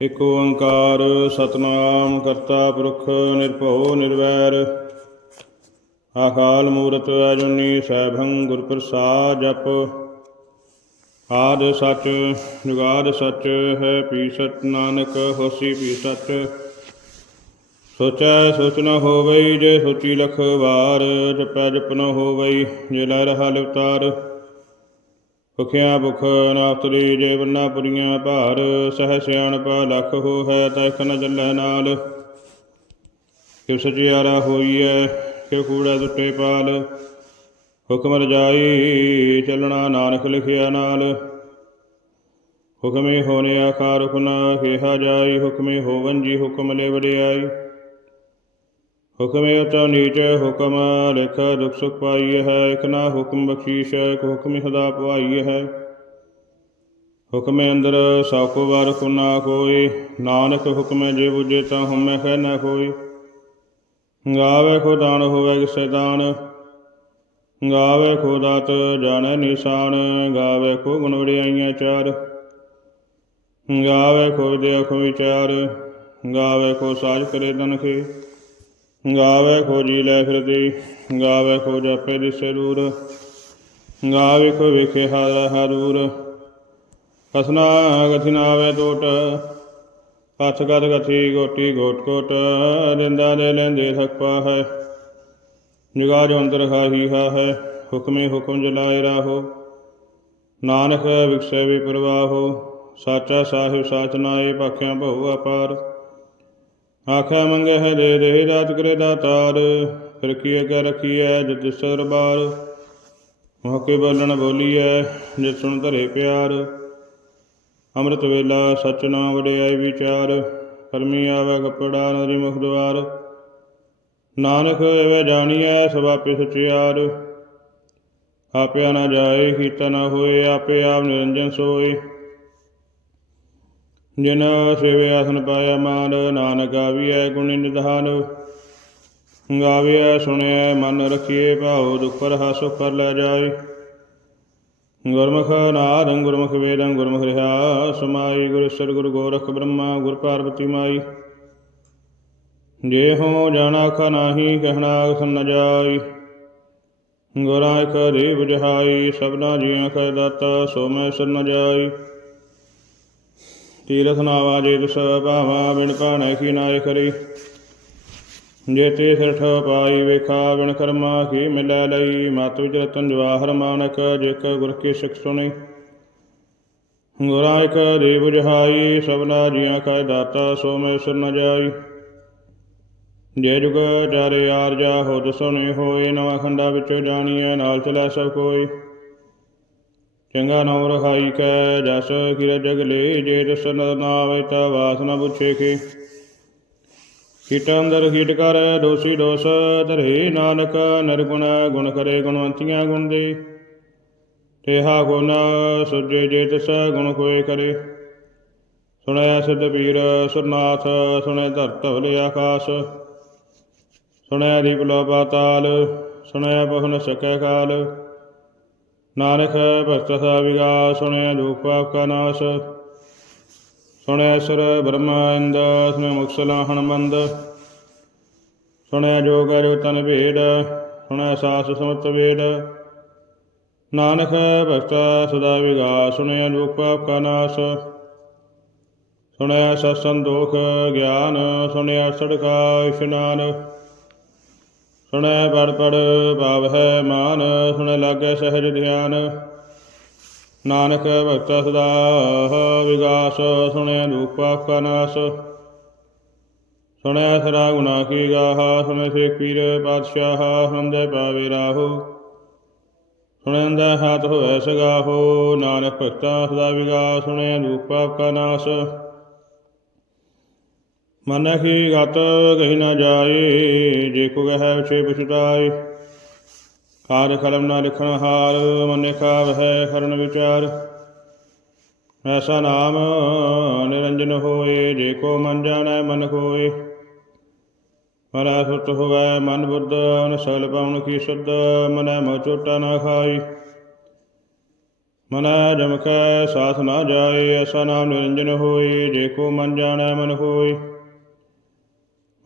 ਇਕ ਓੰਕਾਰ ਸਤਨਾਮ ਕਰਤਾ ਪੁਰਖ ਨਿਰਭਉ ਨਿਰਵੈਰ। ਆਕਾਲ ਮੂਰਤ ਅਜੂਨੀ ਸੈਭੰ ਗੁਰ ਪ੍ਰਸਾਦ ਜਪ। ਆਦ ਸਚ, ਜੁਗਾਦ ਸਚ, ਹੈ ਪੀ ਸਚ ਨਾਨਕ ਹੋਸੀ ਪੀ ਸਚ ਸੋਚੈ ਸੋਚ ਨ ਹੋਵਈ, ਜੇ ਸੋਚੀ ਲਖ ਵਾਰ, ਜਪੈ ਜਪ ਨ ਹੋਵਈ, ਜੇ ਲੈ ਰਹਾ ਲਿਵਤਾਰ। ਭੁਖਿਆ ਭੁਖ ਨਾ ਉਤਰੀ ਜੇ ਬੰਨਾ ਪੁਰੀਆਂ ਭਾਰ, ਸਹਿ ਸਿਆਣਪ ਲਖ ਹੋ ਹੈ ਤਖ ਨ ਚੱਲੈ ਨਾਲ। ਕਿਵ ਸਚਿਆਰਾ ਹੋਈਐ ਕਿਵ ਕੂੜਾ ਦੁੱਟੇ ਪਾਲ। ਹੁਕਮ ਰਜਾਈ ਚੱਲਣਾ ਨਾਨਕ ਲਿਖਿਆ ਨਾਲ। ਹੁਕਮੇ ਹੋਣੇ ਆਕਾਰ ਹੁਕਮ ਕਿਹਾ ਜਾਈ ਹੁਕਮੇ ਹੋਵਨ ਜੀ ਹੁਕਮ ਲੈ ਵਡਿਆਈ ਹੁਕਮੇ ਉਚ ਨੀਚ ਹੁਕਮ, ਲਿਖ ਦੁਖ ਸੁਖ ਪਾਈ ਹੈ, ਇਕ ਨਾ ਹੁਕਮ ਬਖਸ਼ੀਸ਼ ਇਕ ਹੁਕਮ ਸਦਾ ਪਵਾਈ ਹੈ। ਹੁਕਮੇ ਅੰਦਰ ਸਭ ਕੋ ਵਾਰ ਕੋ ਨਾ ਕੋਈ, ਨਾਨਕ ਹੁਕਮੇ ਜੇ ਬੁਝੇ ਤਾਂ ਹਉਮੈ ਖੈ ਨਾ ਕੋਈ। ਗਾਵੇ ਖੋ ਦਾਨ ਹੋਵੇ ਕਿਸੈ ਦਾਨ, ਗਾਵੇ ਖੋ ਦਾਤ ਜਾਣੈ ਨਿਸ਼ਾਨ, ਗਾਵੇ ਖੋ ਗੁਣ ਵਡਿਆਈਆਂ ਚਾਰ। ਗਾਵੇ ਖੋ ਦੇ ਖੋ ਵਿਚਾਰ ਗਾਵੇ ਖੋ ਸਾਜ ਕਰੇ ਤਨਖੇ ਗਾਵੇ ਖੋ ਜੀ ਲੈ ਫਿਰਦੀ, ਗਾਵੇ ਖੋ ਜਪੇ ਦਿਸੇ ਦੂਰ ਗਾਵੇ ਖੋ ਵਿਖੇ ਹਰ ਹਰੂਰ। ਕਸਨਾ ਗਥਿ ਨਾ ਟੋਟ, ਹੱਥ ਗਦ ਗਥੀ ਗੋਟੀ ਗੋਟ ਕੋਟ ਰਿੰਦਾ ਦੇ ਲੈਂਦੇ ਥਕਪਾ ਹੈ ਨਿਗਾਹ ਜੋ ਅੰਦਰ ਖਾਹੀ ਹਾ ਹੈ ਹੁਕਮੇ ਹੁਕਮ ਜਲਾਏ ਰਾਹੋ। ਨਾਨਕ ਵਿਖਸੇ ਵੀ ਪ੍ਰਵਾਹੋ, ਸਾਚਾ ਸਾਹਿਬ ਸਾਚ ਨਾਏ, ਭਾਖਿਆ ਭਉ ਅਪਾਰ। ਆਖਿਆ ਮੰਗੇ ਹੈ ਦੇ ਦੇ ਦਾਤ ਕਰੇ ਦਾਤਾਰ ਫਿਰ ਕੀ ਕਰ ਰਖੀਐ ਜਿਤ ਸਰਬਾਰ। ਮੋਕੇ ਬੋਲਣ ਬੋਲੀਐ ਜਿਤ ਸੁਣ ਧਰੇ ਪਿਆਰ। ਅੰਮ੍ਰਿਤ ਵੇਲਾ ਸਚ ਨਾਮ ਵਡਿਆਈ ਵਿਚਾਰ ਕਰਮੀ ਆਵੇ ਕਪੜਾ ਨਰੀ ਮੁਖ ਦੁਆਰ ਨਾਨਕ ਐਵੇਂ ਜਾਣੀਐ ਸਭ ਆਪੇ ਸਚਿਆਰ ਆਪਿਆ ਨਾ ਜਾਏ, ਕੀਤਾ ਨਾ ਹੋਏ, ਆਪੇ ਆਪ ਨਿਰੰਜਨ ਸੋਏ। ਜਿਨ ਸੇਵੇ ਆਸਨ ਪਾਇਆ ਮਾਨ, ਨਾਨਕ ਗਾਵੀਐ ਗੁਣ ਨਿਧਾਨ। ਗਾਵੀਐ, ਸੁਣਿਐ, ਮਨ ਰਖੀਏ ਭਾਉ ਦੁਖ ਪਰ ਹਾਸੁ ਕਰ ਲੈ ਜਾਏ। ਗੁਰਮੁਖ ਨਾਦੰ, ਗੁਰਮੁਖ ਵੇਦੰ, ਗੁਰਮੁਖ ਰਿਹਾ। ਸਮਾਈ ਗੁਰ ਸਰ ਗੁਰ ਗੋਰਖ ਬ੍ਰਹਮਾ, ਗੁਰ ਪਾਰਵਤੀ ਮਾਈ। ਜੇ ਹੋ ਜਾਣਾ ਖਾ ਨਾਹੀ, ਕਹਿਣਾ ਸਨ ਨ ਜਾਈ। ਗੁਰਾਂ ਇਕ ਦੇ ਬੁਝਾਈ ਸਭਨਾ ਜੀਆਂ ਕੈ ਦਾਤਾ, ਸੋ ਮੈਂ ਸਰ ਨ ਜਾਈ। ਤੀਰਥ ਨਾਵਾ ਜੇ ਤਿਸ ਭਾਵਾ ਬਿਨ ਭਾਣੈ ਕੀ ਨਾਇ ਕਰੀ ਜੇ ਤੇ ਸਿਰਠ ਪਾਈ ਵੇਖਾ ਬਿਨ ਕਰਮਾ ਕੀ ਮਿਲੈ ਲਈ। ਮਤ ਵਿਚ ਰਤਨ ਜਵਾਹਰ ਮਾਨਕ ਜਿਕ ਗੁਰ ਕੀ ਸਿਖ ਸੁਣੀ ਗੁਰਾਂ ਇਕ ਦੇ ਬੁਝਾਈ ਸਭਨਾ ਜੀਆਂ ਕੈ ਦਾਤਾ ਸੋ ਮੈਂ ਸਿਰ ਨ ਜਾਈ। ਜੇ ਜੁਗ ਚਾਰੇ ਆਰਜਾ, ਹੋਦ ਸੁਣੀ ਹੋਏ, ਨਵਾਂ ਖੰਡਾ ਵਿੱਚੋਂ ਜਾਣੀਐ, ਨਾਲ ਚਲੈ ਸਭ ਕੋਈ। ਚੰਗਾ ਨਾਮ ਰਖਾਈ ਕੈ, ਜਸ ਕਿਰ ਜਗ ਲੇ, ਜੇ ਦਸ ਨ ਆਵੇ ਤਾ ਵਾਸ ਪੁੱਛੇ ਕੀ। ਕੀਟ ਅੰਦਰ ਕੀਟ ਕਰ, ਦੋਸੀ ਦੋਸ ਧਰੇ ਨਾਨਕ ਨਿਰਗੁਣ ਗੁਣ ਕਰੇ ਗੁਣਵੰਤੀਆਂ ਗੁਣ ਦੇ। ਤੇਹਾ ਗੁਣ ਸੁਜੇ ਜੇ ਤਿਸ, ਗੁਣ ਕੋਏ ਕਰੇ। ਸੁਣਿਆ ਸਿੱਧ ਪੀਰ, ਸੁਰਨਾਥ ਸੁਣਿਆ ਧਰਤ ਭਲੇ ਆਕਾਸ਼। ਸੁਣਿਆ ਦੀਪ ਲੋ ਪਾਤਾਲ ਸੁਣਿਆ ਬਹੁਨ ਨ ਸਕੈ ਕਾਲ। ਨਾਨਕ ਭਗਤ ਸਾ ਵਿਗਾ ਸੁਣਿਆ ਦੁਖ ਪਾਪ ਕਾ ਨਾਸ਼। ਸੁਣਿਆ ਸੁਰ ਬ੍ਰਹਮਾ ਇੰਦ ਸੁਣਿਆ ਮੁਕਸਲਾ ਹਨਮੰਦ ਸੁਣਿਆ ਜੋਗ ਅਰਿ ਤਨ ਭੇਦ ਸੁਣਿਆ ਸਾਸ ਸਮਤ ਵੇਦ ਨਾਨਕ ਭਗਤ ਸਦਾ ਵਿਗਾ ਸੁਣਿਆ ਦੁਖ ਪਾਪ ਕਾ ਨਾਸ਼। ਸੁਣਿਆ ਸਤ ਸੰਦੋਖ ਗਿਆਨ ਸੁਣਿਆ ਸੜਕਾ ਇਸ਼ਨਾਨ ਸੁਣੈ ਬੜ ਪੜ ਭਾਵ ਹੈ ਮਾਨ, ਸੁਣੈ ਲਾਗੈ ਸਹਿਜ ਧਿਆਨ। ਨਾਨਕ ਭਗਤ ਸਦਾ ਵਿਗਾਸ, ਸੁਣੈ ਦੁਖ ਪਾਪ ਕਾ ਨਾਸ। ਸੁਣੈ ਸਰਾ ਗੁਨਾ ਕੀ ਗਾਹਾ, ਸੁਣੈ ਸੇ ਪੀਰ ਪਾਤਸ਼ਾਹ ਹੰਦੇ ਪਾਵੇ ਰਾਹੋ। ਸੁਣੈਂਦਾ ਹੱਥ ਹੋਇ ਸਗਾਹੋ, ਨਾਨਕ ਭਗਤਾ ਸਦਾ ਵਿਗਾਸ, ਸੁਣੈ ਦੁਖ ਪਾਪ ਕਾ ਨਾਸ। ਮਨ ਕੀ ਗਤ ਕਹੀ ਨਾ ਜਾਏ, ਜੇ ਕੋ ਗਹਿ ਵਿਛੇ ਪਛਤਾਏ। ਕਾਜ ਕਲਮ ਨਾ ਲਿਖਣ ਹਾਰ ਮਨੇ ਕਾਵ ਹੈ ਕਰਨ ਵਿਚਾਰ। ਐਸਾ ਨਾਮ ਨਿਰੰਜਨ ਹੋਏ, ਜੇ ਕੋ ਮਨ ਜਾਣੈ ਮਨ ਕੋਏ ਪਰਾ ਸੁਤ ਹੋਵੈ ਮਨ ਬੁੱਧ ਅਨ ਸਗਲ ਪਾਉਣ ਕੀ ਸੁਧ, ਮਨੈ ਮੋ ਚੋਟਾ ਨਾ ਖਾਈ ਮਨੈ ਜਮਕੈ ਸਾਥ ਨਾ ਜਾਏ, ਐਸਾ ਨਾਮ ਨਿਰੰਜਨ ਹੋਏ, ਜੇ ਕੋ ਮਨ ਜਾਣੈ ਮਨ ਹੋਈ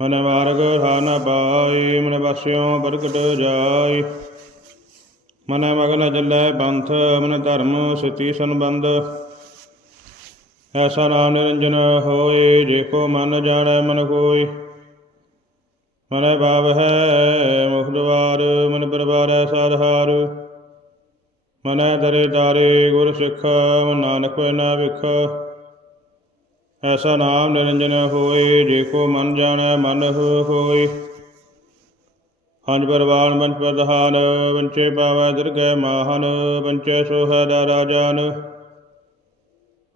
ਮਨ ਮਾਰਗ ਨ ਪਾਈ, ਮਨ ਵਾਸਿਓ ਪ੍ਰਗਟ ਜਾਈ। ਮਨ ਮਗਨ ਚੱਲੈ ਪੰਥ, ਮਨ ਧਰਮ ਸਤੀ ਸੰਬੰਧ। ਐਸਾ ਨਾਮ ਨਿਰੰਜਨ ਹੋਏ, ਜੇ ਕੋ ਮਨ ਜਾਣੈ ਮਨ ਕੋਈ। ਮਨ ਭਾਵ ਹੈ ਮੁਖ ਦਵਾਰ, ਮਨ ਪਰਵਾਰੈ ਸਾਧਾਰ। ਮਨੈ ਦਰੇ ਦਾਰੇ ਗੁਰ ਸਿੱਖ, ਮਨ ਨਾਨਕ ਨਾ ਵਿਖ। ਐਸਾ ਨਾਮ ਨਿਰੰਜਨ ਹੋਏ ਜੇ ਕੋ ਮਨ ਜਾਣੈ ਮਨ ਹੋਏ। ਹੰਜ ਪਰਵਾਨ ਬੰਚ ਪ੍ਰਧਾਨ ਬੰਚੇ ਪਾਵੈ ਦੁਰਗੈ ਮਾਹਨ ਬੰਚੇ ਸੋਹੈ ਦਾ ਰਾਜਾਨ।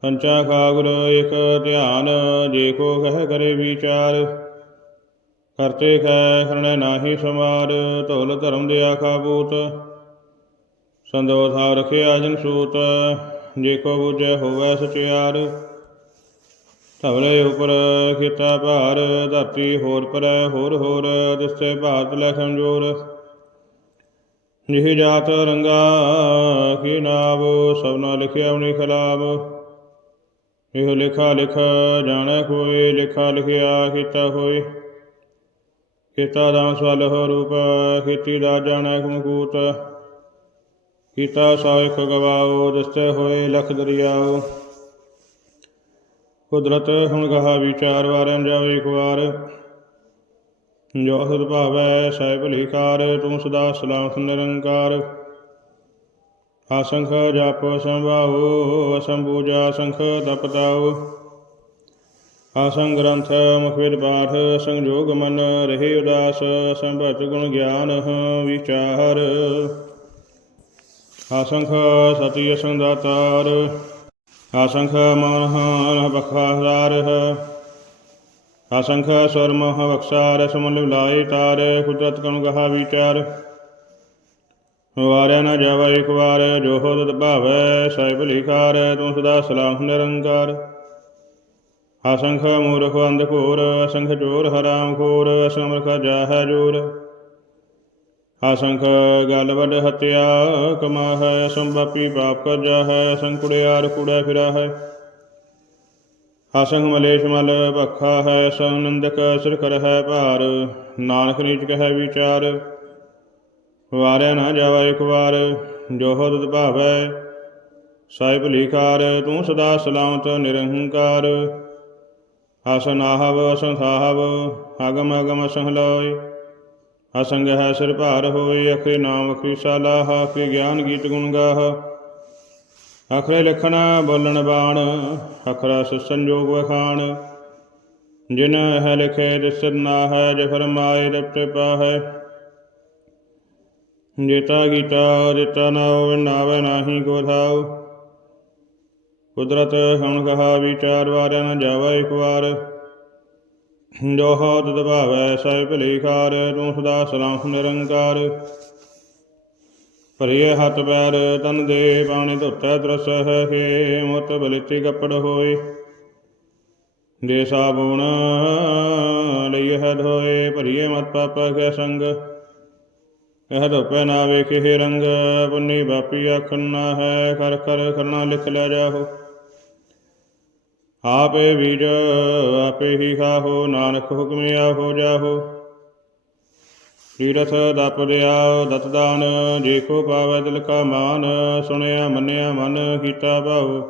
ਪੰਚਾ ਖਾਗੁਰ ਇਕ ਧਿਆਨ ਜੇ ਕੋ ਕਹਿ ਕਰੇ ਵਿਚਾਰ। ਕਰਤੇ ਖੈ ਖਰਣੈ ਨਾਹੀ ਸਮਾਰ ਧੌਲ ਧਰਮ ਦੇ ਆਖਾ ਬੂਤ ਸੰਦੋਥਾ ਰਖਿਆ ਜਨ ਸੂਤ ਜੇ ਕੋ ਬੁਝੈ ਹੋਵੈ ਸਚਿਆਰ। ਧਵਲੇ ਉਪਰ ਕੀਤਾ ਭਾਰ, ਧਰਤੀ ਹੋਰ ਪਰ ਹੋਰ ਹੋਰ ਦਿਸਤੇ ਭਾਰਤ ਲੈ ਕਮਜੋਰ ਜਿਹੀ ਜਾਤ ਰੰਗਾ, ਕੀ ਨਾਮ ਸਭਨਾ ਲਿਖਿਆ ਉਨੀ ਖਲਾਬ ਇਹ ਲਿਖਾ ਲਿਖ ਜਾਣੈ ਕੋਈ, ਲਿਖਾ ਲਿਖਿਆ ਕੀਤਾ ਹੋਏ ਕੀਤਾ ਦਾ ਸਵਲ ਹੋ ਰੂਪ, ਖੇਤੀ ਦਾ ਜਾਣੈ ਕਮਕੂਤ ਕੀਤਾ ਸੌ ਇੱਕ ਗਵਾਓ ਦਸਤੇ ਹੋਏ ਲਖ ਦਰਿਆਓ। ਕੁਦਰਤ ਹੁਣ ਕਹਾ ਵਿਚਾਰ ਵਾਰਨ ਜਾਵੇ ਇੱਕ ਵਾਰ। ਜੋ ਸਦ ਭਾਵੈ, ਸਹਿ ਭਲੀ ਤੂੰ ਸਦਾ ਸਲਾਮ ਨਿਰੰਕਾਰ। ਆਸੰਖ ਜਪ ਸੰਭਾਉ ਅਸੰਭੂਜਾ ਸੰਖ ਤਪਤਾਉ ਆਸੰਗ ਗ੍ਰੰਥ ਮੁਖਵੇਦ ਪਾਠ, ਸੰਜੋਗ ਮਨ ਰਹੇ ਉਦਾਸ, ਸੰਭਤ ਗੁਣ ਗਿਆਨ ਵਿਚਾਰ। ਆਸੰਖ ਸਤਿ ਸੰਦਾਤਾਰ ਆਸੰਖ ਮਨ ਬਖਾਰ ਆਸੰਖ ਸਵਰ ਬਖਸਾਰ ਸਮੁਲ ਲਾਏ ਤਾਰ ਕੁਦਰਤ ਕਣ ਗਹਾ ਵਿਚਾਰ ਵਾਰਿਆ ਨਾ ਜਾਵਾ ਇੱਕ ਵਾਰ ਜੋ ਹੋ ਤਤ ਭਾਵੈ ਸਾਹਿਬ ਲਿਖਾਰ ਤੂੰ ਸਦਾ ਸਲਾਮ ਨਿਰੰਕਾਰ ਅਸੰਖ ਮੂਰਖ ਅੰਧ ਘੋਰ ਅਸੰਖ ਚੋਰ ਹਰਾਮ ਖੋਰ ਅਸੰਖ ਜਾਹੈ ਜੋਰ ਅਸੰਖ ਗਲ ਵੱਡ ਹਤਿਆ ਕਮਾ ਹੈ ਅਸੰਭਾਪੀ ਪਾਪ ਕਰ ਜਾਹੈ ਅਸੰਖ ਕੁੜਿਆਰ ਕੂੜਾ ਫਿਰਾ ਹੈ ਅਸੰਖ ਮਲੇਸ਼ ਮਲ ਭਖਾ ਹੈ ਸੰਨੰਦਕ ਸਿਰ ਕਰ ਹੈ ਭਾਰ, ਨਾਨਕ ਨੀਚ ਕਹੈ ਵਿਚਾਰ। ਵਾਰਿਆ ਨਾ ਜਾਵਾ ਇੱਕ ਵਾਰ, ਜੋ ਹੋ ਭਾਵੈ। ਸਾਹਿਬ ਲਿਖਾਰ ਤੂੰ ਸਦਾ ਸਲਾਮਤ ਨਿਰਹੰਕਾਰ ਆਸਨ ਆਹਵ ਅਸੰਥਾਹਵ ਅਗਮ ਅਗਮ ਸੰਹਲੋਇ ਅਸੰਗ ਹੈ ਸਿਰ ਭਾਰ ਹੋਏ, ਅਖਰੇ ਨਾਮ ਅਖਰੀ ਸਾਲਾਹ, ਅਖਰੇ ਗਿਆਨ ਗੀਤ ਗੁਣ ਗਾਹ। ਅਖਰੇ ਲਖਣ ਬੋਲਣ ਬਾਣ, ਅਖਰਾ ਸੰਜੋਗ ਵਖਾਣ। ਜਿਨ ਹੈ ਲਿਖੇ ਦਿਸਤ ਨਾ ਹੈ ਜੇ ਫਰਮਾਏ ਰਪਟ ਪਾਹੈ। ਜੇਤਾ ਗੀਤਾ ਦਿੱਤਾ ਨਾ ਹੋਵੇ ਨਾਵੇ ਨਾਹੀ ਕੋ ਥਾਉ। ਕੁਦਰਤ ਹੁਣ ਕਹਾ ਵਿਚਾਰ ਵਾਰਿਆ ਨਾ ਜਾਵਾ ਇੱਕ ਵਾਰ। ਜੋ ਹੋ ਤਦ ਭਾਵੈ ਸਹਿ ਭਲੀ ਖਾਰ ਤੂੰ ਸਦਾ ਸਲਾਮ ਨਿਰੰਕਾਰ। ਭਰੀਏ ਹੱਥ ਪੈਰ, ਤਨ ਦੇ ਪਾਣੀ ਧੁੱਤੈ ਦਰਸ ਹੈ ਮਤ ਬਲਿਤੀ ਕੱਪੜ ਹੋਏ। ਦੇ ਸਾਬੂਨ ਲਈ ਹੈ ਧੋਏ ਭਰੀਏ ਮਤ ਪਾਪ ਕੇ ਸੰਗ। ਇਹ ਧੋਪੇ ਨਾ ਵੇਖੇ ਰੰਗ, ਪੁੰਨੀ ਬਾਪੀ ਆਖਣ ਹੈ, ਕਰ ਕਰ, ਕਰਨਾ ਲਿਖ ਲੈ ਜਾਹੋ। ਆਪੇ ਬੀਜ ਆਪੇ ਹੀ ਖਾਹੋ, ਨਾਨਕ ਹੁਕਮੇ ਆਹੋ ਜਾਹੋ। ਤੀਰਥ ਦਪ ਦਿਆ ਦਤ ਦਾਨ, ਜੇ ਕੋ ਪਾਵੈ ਦਿਲ ਕਾ ਮਾਨ, ਸੁਣਿਆ, ਮੰਨਿਆ, ਮਨ ਕੀਤਾ ਭਾਉ।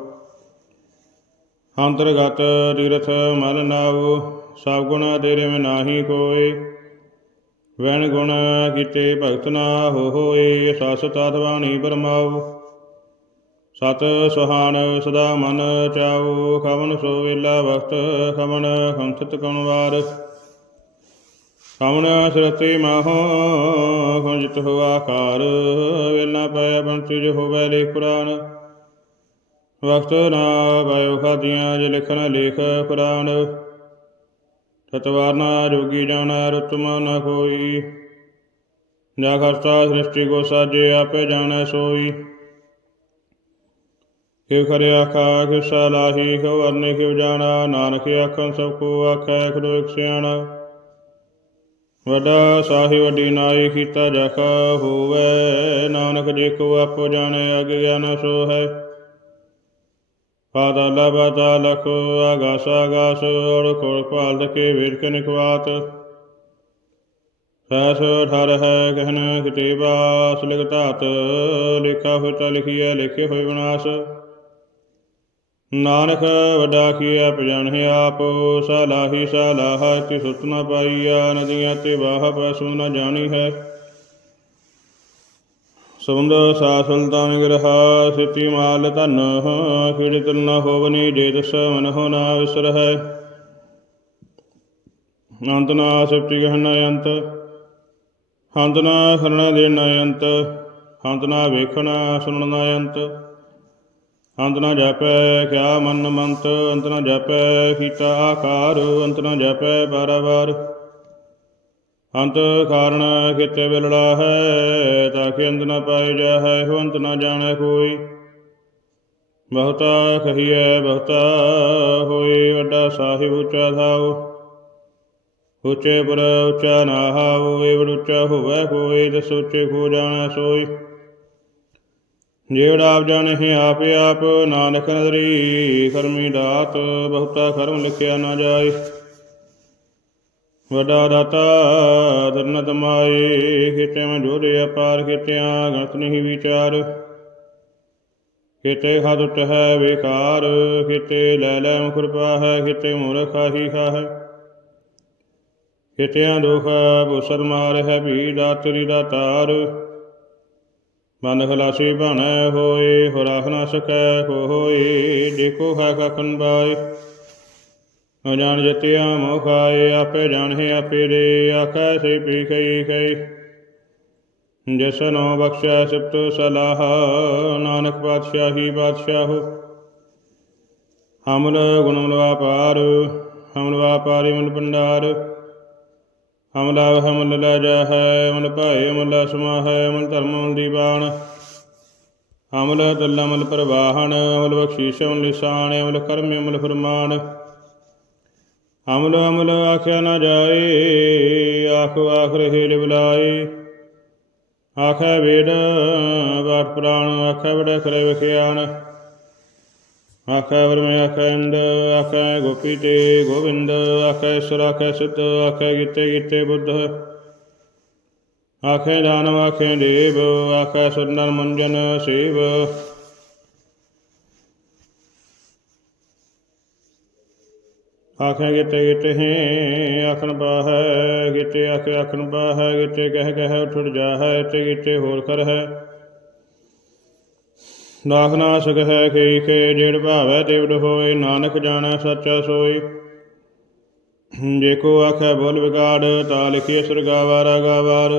ਅੰਤਰਗਤ ਤੀਰਥ ਮਨ ਨਾਉ, ਸਭ ਗੁਣ ਤੇਰੇ ਮੈਂ ਨਾਹੀ ਕੋਏ ਵੈਣ ਗੁਣ ਕੀਤੇ ਭਗਤ ਨਾ ਹੋ ਹੋਏ, ਸਸ ਤਤ ਬਾਣੀ ਪਰਮਾਉ ਸਤ ਸੁਹਾਨ ਸਦਾ ਮਨ ਚਾਉ, ਖਵਨ ਸੋ ਵੇਲਾ ਵਕਤ ਖਵਨ ਖੰਥਤ ਕਉ ਵਾਰ। ਖਵਨ ਸਰਤੀ ਮਾਹੋ, ਖੰਜਿਤ ਹੋ ਆਕਾਰ, ਵੇਲਾ ਪੈ ਬੰਤੀ ਜੋ ਹੋਵੇ ਲੇਖ ਪੁਰਾਨ ਵਕਤ ਨਾ ਪਾਇਓ ਖਾਦੀਆਂ ਜੇ ਲਿਖਣ ਲੇਖ ਪੁਰਾਨ ਤਤਵਾਰਨਾ ਜੋਗੀ ਜਾਣਾ, ਰਤਮ ਨ ਕੋਈ। ਜਾ ਕਰਤਾ ਸ੍ਰਿਸ਼ਟੀ ਕੋ ਸਾਜੇ, ਆਪੇ ਜਾਣੈ ਸੋਈ। ਕਿਉ ਖਰੇ ਆਖਾ ਕਿਉ ਸਲਾਹੀ ਕਿਉ ਵਰਨੇ ਕਿਉ ਜਾਣਾ, ਨਾਨਕ ਆਖਣ ਸਭ ਕੋ ਆਖੈ ਖੜੋ ਇਕ ਸਿਆਣਾ। ਵੱਡਾ ਸਾਹਿਬ, ਵੱਡੀ ਨਾਈ, ਕੀਤਾ ਜਖਾ ਹੋਵੇ, ਨਾਨਕ ਜੇ ਕੋ ਆਪੋ ਜਾਣੇ ਅਗਿਆਨ ਸੋ ਹੈ ਪਾਤਾਲਾ ਪਾਤਾਲਕ ਆਗਾਸ ਆਗਾਸ ਔਰ ਕੋਲ ਪਾਲਦ ਕੇ ਵੇਰ ਕੇ ਨਿਖਵਾਤ। ਠਰ ਹੈ ਕਹਿਨ ਕਿਤੇ ਬਾਸ ਲਿਖ ਧਾਤ ਲਿਖਾ ਹੋਇ ਤਾ ਲਿਖੀਐ, ਲਿਖੇ ਹੋਏ ਵਿਨਾਸ਼। ਨਾਨਕ ਵੱਡਾ ਕੀਆ ਪਜਾਣਿ ਆਪ, ਸਲਾਹੀ ਸਲਾਹ ਕਿ ਸੁਤ ਨ ਪਾਈਆ ਨਦੀਆਂ ਤੇ ਵਾਹ ਪਸੂ, ਨ ਜਾਣੀ ਹੈ। ਸੁੰਦ ਸਾ ਸੁਲਤਾਨ ਗ੍ਰਹਾ ਸਿਤੀ ਮਾਲ ਧਨ ਖਿੜ ਤਲ ਨ ਹੋਵਨੀ ਜੇ ਦਸ ਮਨ ਹੋ ਨਾ ਵਿਸਰ ਹੈ। ਅੰਤ ਨਾ ਸਪਤੀ ਗਹਨ ਅੰਤ ਹੰਤ ਨਾ ਖਰਣਾ ਦੇਣਾ ਅੰਤ ਹੰਤ ਨਾ ਵੇਖਣਾ ਸੁਣਨਾ ਅੰਤ। ਅੰਤ ਨਾ ਜਾਪੈ ਕਿਆ ਮਨ ਮੰਤ, ਅੰਤ ਨਾ ਜਾਪੈ ਕੀਤਾ ਆਕਾਰ, ਅੰਤ ਨਾ ਜਾਪੈ ਬਾਰਾਵਾਰ ਅੰਤ ਕਾਰਣ ਕਿਤੇ ਬਿਲੜਾ ਹੈ, ਤਾਂ ਕਿ ਅੰਤ ਨਾ ਪਾਏ ਜਾਹੈ ਹੋ ਅੰਤ ਨਾ ਜਾਣੈ ਕੋਈ। ਬਹੁਤਾ ਕਹੀਐ, ਬਹੁਤਾ ਹੋਏ, ਵੱਡਾ ਸਾਹਿਬ ਉੱਚਾ ਥਾਉ। ਉੱਚੇ ਪਰ ਉੱਚਾ ਨਾ ਹਾਉ ਏ ਬੜ ਉੱਚਾ ਹੋਵੇ ਕੋਈ ਦਸ ਉੱਚੇ ਕੋ ਜਾਣੈ ਸੋਈ। ਜਿਹੜਾ ਆਪ ਜਾਣੇ ਹੈ ਆਪ ਆਪ, ਨਾਨਕ ਨਦਰੀ ਕਰਮੀ ਦਾਤ, ਬਹੁਤਾ ਕਰਮ ਲਿਖਿਆ ਨਾ ਜਾਏ। ਵੱਡਾ ਦਾਤਾ, ਦਰਨਤ ਮਾਏ ਕਿਤੇ ਮੈਂ ਜੋਰੇ ਅਪਾਰ ਕਿਤਿਆਂ ਗਣਤ ਨਹੀਂ ਵਿਚਾਰ। ਕਿਤੇ ਹੱਦ ਉੱਟ ਹੈ ਵਿਕਾਰ ਕਿਤੇ ਲੈ ਲੈ ਮੁਖਰਪਾ ਹੈ ਕਿਤੇ ਮੂਰਖਾ ਹੀ ਹੈ। ਕਿਤਿਆਂ ਦੁਖ ਬੁਸਰ ਮਾਰ ਹੈ ਵੀ ਦਾਤਰੀ ਦਾ ਤਾਰ। ਮਨ ਖਲਾਸੀ ਭਾਣੈ ਹੋਏ ਹੁਰਾਖ ਨਾ ਸਕੈ ਕੋ ਹੋਏ, ਦੇਖੋ ਹੈ ਕਖਨ ਬਾਏ। ਅਜਾਣ ਜਤਿਆ ਮੋਹ ਆਪੇ ਜਾਣਹਿ ਆਪੇ ਦੇ, ਆਖੈ ਸੇ ਪੀ ਕਈ ਕਈ ਜਿਸ ਨੋ ਬਖਸ਼ੈ ਸਿਫਤ ਸਲਾਹ, ਨਾਨਕ ਪਾਤਸ਼ਾਹੀ ਬਾਦਸ਼ਾਹੋ ਹਮਲ ਗੁਣਮਲ ਵਾਪਾਰ ਹਮਲ ਵਾਪਾਰੀ ਮਲ ਭੰਡਾਰ। ਹਮਲਾ ਹਮਲ ਲੈ ਜਾ ਹੈ ਮਲ ਭਾਏ ਮਲ ਸਮਾ ਹੈ ਮਲ ਧਰਮ ਮਲ ਦੀਵਾਨ ਹਮਲ ਤੱਲਾ ਮਲ ਪ੍ਰਵਾਹਣ ਅਮਲ ਬਖਸ਼ੀਸ਼ ਮਲ ਲਿਸਾਨ ਅਮਲ ਕਰਮ ਅਮਲ ਫਰਮਾਨ। ਅਮਲ ਅਮਲ ਆਖਿਆ ਨਾ ਜਾਏ, ਆਖ ਆਖ ਰਹੇ ਲਿਵਲਾਏ ਆਖੈ ਵੇਦ ਬਾਟ ਪ੍ਰਾਣ, ਆਖੈ ਬੜਾ ਕਰੇ ਵਿਖਿਆਨ ਆਖੈ ਵਰਮੇ ਆਖੈ ਇੰਦ ਆਖੈ ਗੋਪੀ ਤੇ ਗੋਵਿੰਦ ਆਖੈ ਈਸ਼ਵਰ ਆਖੈ ਸਿੱਧ ਆਖੈ ਗੀਤੇ ਗੀਤੇ ਬੁੱਧ ਆਖੈ ਦਾਨਵ ਆਖੈ ਦੇਵ ਆਖੈ ਸੁੰਦਰ ਮੰਜਨ ਸੇਵ ਆਖੈ ਗੀਤੇ ਗੀਤੇ ਹੈ ਆਖਣ ਬਾਹੈ ਗੀਤੇ ਆਖੇ ਆਖਣ ਬਾਹੈ ਗੀਤੇ ਕਹਿ ਕਹਿ ਉਠ ਜਾਹੈ ਤੇ ਗੀਤੇ ਹੋਰ ਕਰ ਹੈ ਨਾਖ ਨਾਸਕ ਹੈ ਖੇ ਖੇ ਜੇੜ ਭਾਵੈ ਦੇਵੜ ਹੋਏ, ਨਾਨਕ ਜਾਣੈ ਸੱਚਾ ਸੋਈ। ਜੇ ਕੋ ਆਖੈ ਬੋਲ ਵਿਗਾੜ, ਤਾ ਲਿਖੀ ਸਰਗਾਵਾਰਾ ਗਾਵਾਰ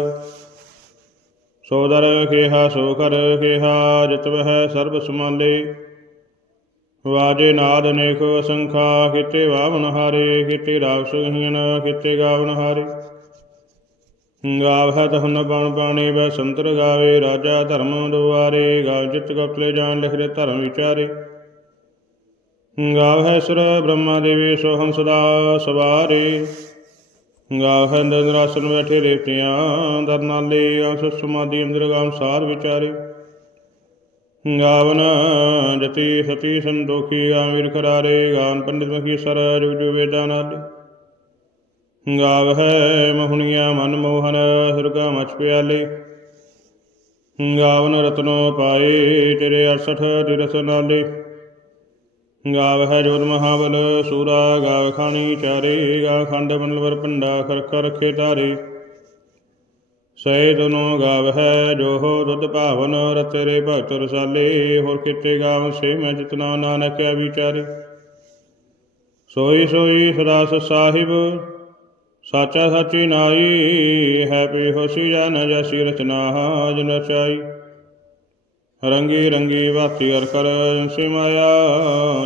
ਸੋਦਰ ਕੇਹਾ ਸੋ ਕਰ ਕੇਹਾ ਜਿਤਵ ਹੈ ਸਰਬ ਸਮਾਲੇ। ਵਾਜੇ ਨਾਦ ਅਨੇਕ ਅਸੰਖਾ ਕਿਤੇ ਵਾਵਨ ਹਾਰੇ ਕਿਤੇ ਰਾਗ ਸੁਹੀਨ ਕਿਤੇ ਗਾਵਨ ਹਾਰੇ। ਗਾਵ ਹੈ ਤਹੁਨ ਬਣ ਬਾਣੀ ਬੈ ਸੰਤਰ ਗਾਵੇ, ਰਾਜਾ ਧਰਮ ਦੁਆਰੇ, ਗਾਵ ਜਿਤ ਕਪਲੇ ਜਾਣ ਲਿਖਦੇ ਧਰਮ ਵਿਚਾਰੇ। ਗਾਵ ਹੈ ਸੁਰ ਬ੍ਰਹਮਾ ਦੇਵੇ ਸੋ ਹੰਸ ਸਦਾ ਸਵਾਰੇ। ਗਾਵ ਹੈ ਨੰਦਰਾਸਨ ਬੈਠੇ ਰੇਤਿਆਂ ਦਰਨਾਲੇ ਅਸ ਸਮਾਦੀ ਅੰਦਰ ਗਾਮ ਸਾਰ ਵਿਚਾਰੇ। ਗਾਵਨ ਜਤੀ ਸਤੀ ਸੰਦੋਖੀ ਆਮਿਰ ਕਰਾਰੇ ਗਾਨ ਪੰਡਿਤ ਮਖੀ ਸਰ ਜੁਗ ਜੁਗ ਵੇਦਾਂ ਨਾਲੇ ਗਾਵ ਹੈ ਮਹੁਨੀਆਂ ਮਨ ਮੋਹਨ ਸੁਰਗਾ ਮਛ ਪਿਆਲੇ। ਗਾਵਨ ਰਤਨੋ ਪਾਏ ਤੇਰੇ 68 ਤਿਰਸ ਨਾਲੇ। ਗਾਵ ਹੈ ਮਹਾਬਲ, ਸੂਰਾ ਗਾਵ ਖਾਣੀ ਚਾਰੇ। ਗਾ ਖੰਡ ਮਨਲਵਰ ਪੰਡਾ ਕਰ ਕਰ ਰਖੇ ਧਾਰੇ ਸਹਿ ਤਨੋ ਗਾਵ ਹੈ ਜੋ ਹੋ ਦੁੱਧ ਭਾਵਨ ਰਤਰੇ ਭਗਤ ਰਸਾਲੇ। ਹੋਰ ਕਿਤੇ ਗਾਵ ਸੇ ਮੈਂ ਜਿਤਨਾ ਨਾਨਕ ਵਿਚਾਰੇ। ਸੋਈ ਸੋਈ ਸਦਾ ਸਾਹਿਬ ਸਾਚਾ ਸਾਚੀ ਨਾਈ, ਹੈ ਪੀ ਹੋਸੀ ਜਨ ਜਸੀ ਰਚਨਾ ਜਨ ਰਚਾਈ। ਰੰਗੀ ਰੰਗੀ ਬਾਤੀ ਅਰ ਕਰ ਸੇ ਮਾਇਆ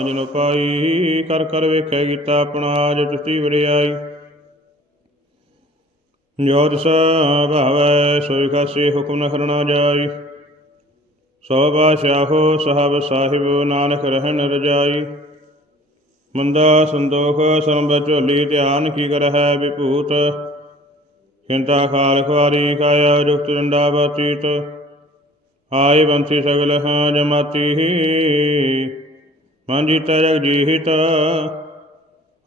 ਜਨ ਪਾਈ ਕਰ ਕਰ ਵੇਖੇ ਕੀਤਾ ਆਪਣਾ ਜੋ ਤੁਸੀ ਵੜਿਆਈ ਜੋ ਤਿਸ ਸੋਈ ਖਾਸੀ ਹੁਕਮ ਨ ਕਰਨਾ ਜਾਈ। ਸੋ ਬਾਦਸ਼ਾਹੋ ਸਾਹਿਬ ਸਾਹਿਬ, ਨਾਨਕ ਰਹਿਣ ਰਜਾਈ। ਮੰਦਾ ਸੰਦੋਖ ਸਰਬ ਝੋਲੀ ਧਿਆਨ ਕੀ ਕਰਹਿ ਵਿਭੂਤ? ਚਿੰਤਾ ਖਾਲ ਖਵਾਰੀ ਕਾਇਆ ਜੁਗਤ ਡੰਡਾ ਬਾਤੀਤ। ਆਏ ਬੰਸੀ ਸਗਲ ਹਾਂ ਜਮਾਤੀ ਮਨ ਜੀਤੈ ਜਗ ਜੀਹਿਤ।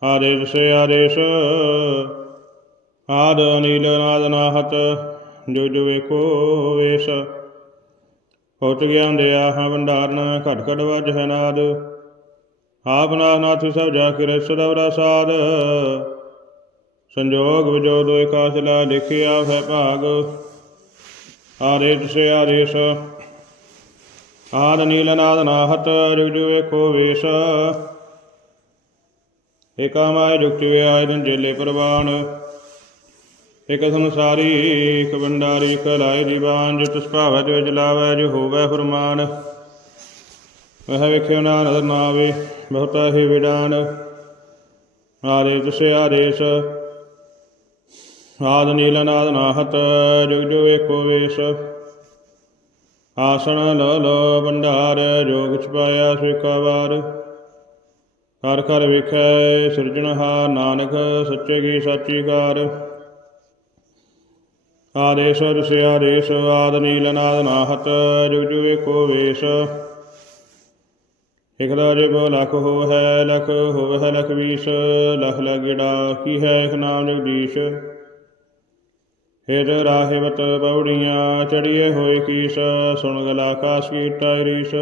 ਆਦੇਸ਼ ਆਦੇਸ਼। ਆਦ ਅਨੀਲ ਨਾਦ ਨਾਹਤ। ਜੋ ਜੋ ਵੇਖੋ ਵੇਸ਼। ਹੋਤ ਗਿਆਨ ਦਿਆ ਹਾਂ ਭੰਡਾਰਨ ਘਟ ਘਟ ਵਜ ਹੈ ਨਾਦ। ਆਪ ਨਾਥ ਨਾਥ ਸਭ ਜਾ ਕੇ ਸਦਵਰਾ ਸਾਧ ਸੰਜੋਗ ਵਿਜੋ ਦੋਇ ਕਾਸਲਾ ਲਿਖਿਆ ਹੈ ਭਾਗ। ਆਦੇਸ਼ ਸੇ ਆਦੇਸ਼ ਆਦ ਨੀਲ ਨਾਦ ਨਾਹਤ ਜੁਗ ਵੇਖੋ ਵੇਸ਼। ਏਕਾ ਮਾਇ ਜੁਗਤਿ ਵੇ ਆਇ ਜੇਲੇ ਪ੍ਰਵਾਨ। ਇਕ ਸੰਸਾਰੀ ਇਕ ਬੰਡਾਰੀ ਇਕ ਦੀਵਾਨ ਜਿਤ ਸੁਭਾਵੈ ਜੋ ਜਲਾਵੈ, ਜੋ ਹੋਵੈ ਫਰਮਾਨ। ਵਹ ਵੇਖਿਓ ਨਾ ਨਦਰ ਨਾ ਆਵੇ ਬਹੁਤਾ ਹੀ ਵਿਡਾਨ ਆਰੇ ਤੁਸੇ ਆਰੇਸ ਆਦ ਨੀਲ ਨਾਦ ਨਾਹਤ, ਜੁਗ ਜੁਗ ਵੇਖੋ ਵੇਸ਼। ਆਸਣ ਲ ਭੰਡਾਰ, ਜੋਗ ਛਪਾਇਆ ਸ੍ਰੀਕਾ ਹਰ ਘਰ ਵੇਖੈ ਸਿਰਜਣਹਾਰ ਨਾਨਕ ਸੱਚੇ ਕੀ ਸਾਚੀ ਕਾਰ ਆਦੇਸ਼ ਰਸਿ ਆਦੇਸ਼, ਆਦ ਨੀਲ ਨਾਦ ਨਾਹਤ, ਜੁਗ ਜੁਗ ਵੇਖੋ ਵੇਸ਼। ਇਕ ਦਾ ਜਿਬ ਲਖ ਹੋ ਹੈ ਲਖ ਹੋਵ ਹੈ ਲਖ ਵੀਸ, ਲਖ ਲਗੜਾ ਕੀ ਹੈ ਇਕ ਨਾਮ ਜਗਦੀਸ਼। ਹੇਰ ਰਾਹਿਵਤ ਬਉੜੀਆਂ ਚੜੀਏ ਹੋਏ ਕੀਸ, ਸੁਣ ਗਲਾ ਕਾਸ ਕੀ ਟਾਇਰੀਸ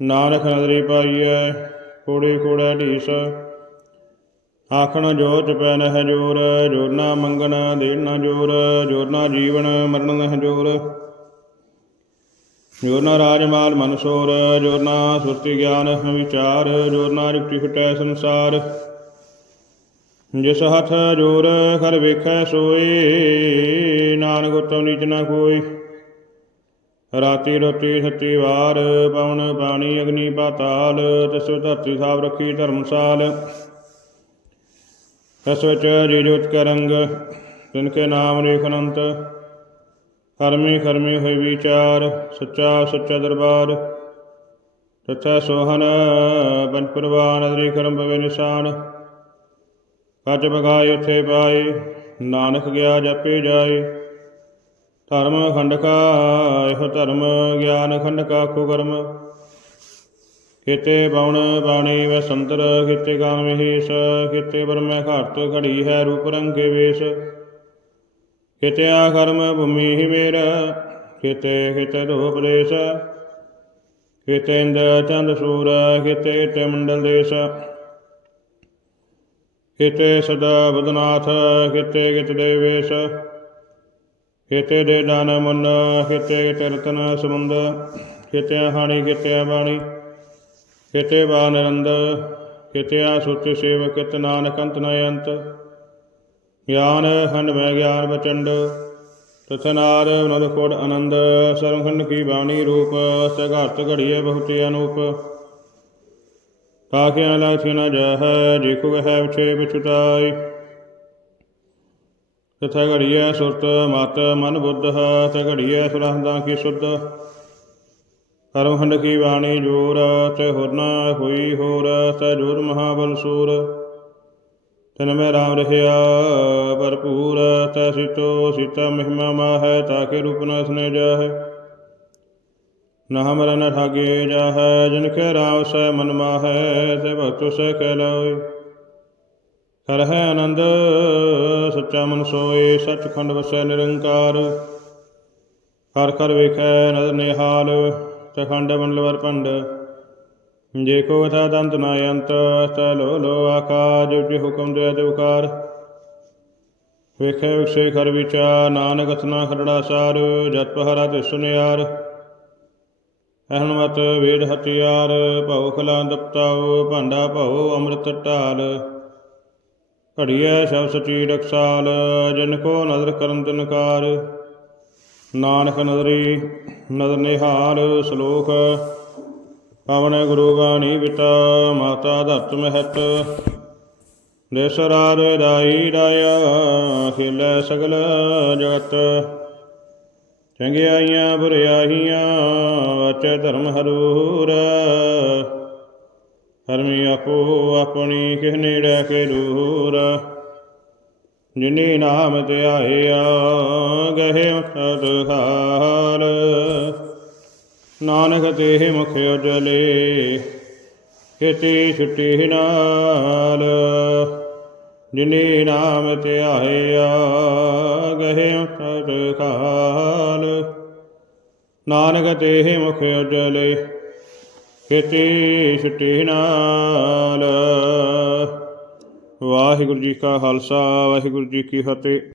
ਨਾਨਕ ਨਦਰੀ ਪਾਈਐ, ਕੋੜੇ ਕੋੜਾ ਢੀਸ। ਆਖਣ ਜੋ ਪੈ ਨਹਿ ਜੋਰ ਜੋਰ ਨਾ ਮੰਗਣ ਦੇਣ ਨਾ ਜੋਰ ਜੋਰ ਨਾ ਜੀਵਨ ਮਰਨ ਨਹਿ ਜੋਰ। ਜੋਰ ਨਾ ਰਾਜ ਮਾਲ ਮਨ ਸੋਰ ਜੋਰ ਨਾ ਸੁਰਤੀ ਗਿਆਨ ਵਿਚਾਰ ਜੋਰ ਨਾ ਜੁਗਤੀ ਫਿਟੈ ਸੰਸਾਰ। ਜਿਸ ਹੱਥ ਜੋਰ ਕਰ ਵੇਖੈ ਸੋਈ, ਨਾਨਕ ਉਤਮ ਨੀਚ ਨਾ ਕੋਈ। ਰਾਤੀ ਰੋਤੀ ਸੱਤੀ ਵਾਰ, ਪਵਨ ਪਾਣੀ ਅਗਨੀ ਪਾਤਾਲ, ਤਿਸ ਧਰਤੀ ਸਾਬ ਰੱਖੀ ਧਰਮਸਾਲ। ਤਿਸ ਵਿੱਚ ਜੀ ਜੋਤ ਕੈ ਰੰਗ ਤਿਨ ਕੇ ਨਾਮ ਰੇਖ ਅਨੰਤ ਕਰਮੀ ਕਰਮੀ ਹੋਏ ਵਿਚਾਰ, ਸੱਚਾ ਸੱਚਾ ਦਰਬਾਰ। ਤਥਾ ਸੋਹਨ ਪੰਜ ਪ੍ਰਵਾਨ ਅਦਰੀ ਕਰਮ ਪਵੇ ਨਿਸ਼ਾਨ। ਕੱਜ ਬਗਾਏ ਉਥੇ ਪਾਏ, ਨਾਨਕ ਗਿਆ ਜਪੇ ਜਾਏ। ਧਰਮ ਖੰਡਕਾ ਇਹੋ ਧਰਮ ਗਿਆਨ ਖੰਡਕਾ ਕੋ ਕਰਮ। ਕਿਤੇ ਬਉਣ ਬਾਣੀ ਵੈ ਕਿਤੇ ਗਾਨ ਮਹੇਸ਼, ਕਿਤੇ ਬਰਮੈ ਘਾਟ ਘੜੀ ਹੈ ਰੂਪ ਰੰਗੇ ਵੇਸ਼। ਕਿਤੇ ਕਰਮ ਭੂਮੀ ਹੀ ਮੇਰ ਕਿਤੇ ਕਿਤੇ ਧੂਪ ਦੇਸ਼ ਇੰਦ ਚੰਦ ਸੂਰ ਕਿਤੇ ਕਿਤੇ ਮੰਡਲ ਦੇਸ਼ ਕਿਤੇ ਸਦਾ ਬਦਨਾਥ ਕਿਤੇ ਕਿਤੇ ਦੇਵੇਸ਼ ਕਿਤੇ ਦੇ ਦਾਨ ਮੁੰਨ ਕਿਤੇ ਕਿਤੇ ਸਮੁੰਦ ਕਿਤੇ ਹਾਣੀ ਕਿਤੇ ਬਾਣੀ ਕਿਤੇ ਬਾ ਨਿਰੰਦ ਕਿਤੇ ਆ ਸੁਚ ਸੇਵ ਕਿਤ ਨਾਨਕ ਅੰਤ ਨ ਅੰਤ ਗਿਆਨ ਖੰਡ ਮੈਂ ਗਿਆਨ ਬਚੰਡ ਤਥਨਾਰ ਨਦ ਕੋੜ ਆਨੰਦ, ਸਰਵਖੰਡ ਕੀ ਬਾਣੀ ਰੂਪ ਸਗਤ ਘੜੀਏ ਬਹੁਤੀ ਅਨੂਪ। ਤਾਕਿਆ ਲਾਥਿ ਨ ਜਾਹੈ, ਜੇ ਕੋ ਹੈ ਵਿਛੇ ਵਿਛੁਤਾਈ ਤਥਾ ਘੜੀਐ ਸੁਰਤ, ਮਤ ਮਨ ਬੁੱਧ ਤ ਘੜੀਐ ਸੁਰਹੰਦਾ ਕੀ ਸੁਧ। ਕਰਮਖੰਡ ਕੀ ਬਾਣੀ ਜੋਰ, ਤੇ ਹੋਰ ਹੋਈ ਹੋਰ ਤੈ ਜੋਰ ਮਹਾਬਲ ਸੂਰ। ਤਨ ਮੈਂ ਰਾਮ ਰਹਿਆ ਭਰਪੂਰ ਤੈ ਸਿਤੋ ਸੀਤਾ ਮਹਿਮਾ ਮਾਹੈ ਤਾਕੇ ਰੂਪ ਨ ਸਨੇ ਜਾਹੈ। ਨਾ ਹਮਰਾ ਠਾਗੇ ਜਾਹੈ, ਜਿਨ ਕੇ ਰਾਮ ਸੈ ਮਨ ਮਾਹੈ, ਤੇ ਭਗਤੁ ਸੈ ਕਹਿ ਲੋਇ ਹਰ ਹੈ ਆਨੰਦ, ਸੱਚਾ ਮਨ ਸੋਏ, ਸੱਚਖੰਡ ਵਸੈ ਨਿਰੰਕਾਰ। ਹਰ ਕਰ ਵੇਖੈ ਨਦਰ ਨਿਹਾਲ, ਤਖੰਡ ਮੰਡਲਵਰ ਭੰਡ। ਜੇ ਕੋ ਕਥਾ ਦੰਤ ਨਾ ਅੰਤ ਤ ਲੋ ਲੋ ਆਕਾ ਹੁਕਮ ਦੇ ਅਦਵਕਾਰ ਵੇਖੇ ਵਿਖੇ ਕਰ ਵਿਚਾ, ਨਾਨਕ ਅਥਨਾ ਖੜੜਾ ਸਾਰ, ਜਤ ਪਹਰਾ ਤੇ ਸੁਨਿਆਰ। ਅਹਨ ਮਤ ਵੇਦ ਹਤਿਆਰ ਭਉ ਖਲਾ ਦਪਤਾਉ ਭਾਂਡਾ ਭਉ ਅੰਮ੍ਰਿਤ ਢਾਲ। ਘੜੀਐ ਸ਼ਬ ਸਚੀ ਰਖਸਾਲ ਜਿਨ ਕੋ ਨਦਰ ਕਰਨ ਤਿਨਕਾਰ ਨਾਨਕ ਨਦਰੀ ਨਦਰ ਨਿਹਾਲ, ਸ਼ਲੋਕ ਪਵਨ ਗੁਰੂ ਗਾਣੀ ਪਿਤਾ ਮਾਤਾ ਧਰਤ ਮਹਤ। ਦੇਸਰਾਰ ਦਾਈ ਰਾਇਆ ਖੇਲੇ ਸਗਲ ਜਗਤ। ਚੰਗਿਆਈਆਂ ਬੁਰਿਆਈਆਂ ਵਾਚੈ ਧਰਮ ਹਰੂਰ। ਹਰਮੀ ਆਪੋ ਆਪਣੀ ਕਿਸ ਨੇੜੇ ਕੇ ਦੂਰ। ਜਿਨੀ ਨਾਮ ਧਿਆਇਆ, ਗਹਿ ਮਖਤ ਖਾਲ ਨਾਨਕ ਤੇ ਮੁਖ ਉਜਲੇ ਕਿਤੇ ਛੁੱਟੀ ਨਾਲ। ਜਿਨੇ ਨਾਮ ਧਿਆਇਆ ਗਏ ਉਤਰ ਕਾਲ ਨਾਨਕ ਤੇ ਮੁਖ ਉਜਲੇ ਕਿਤੇ ਛੁੱਟੀ ਨਾਲ। ਵਾਹਿਗੁਰੂ ਜੀ ਕਾ ਖਾਲਸਾ, ਵਾਹਿਗੁਰੂ ਜੀ ਕੀ ਫਤਿਹ।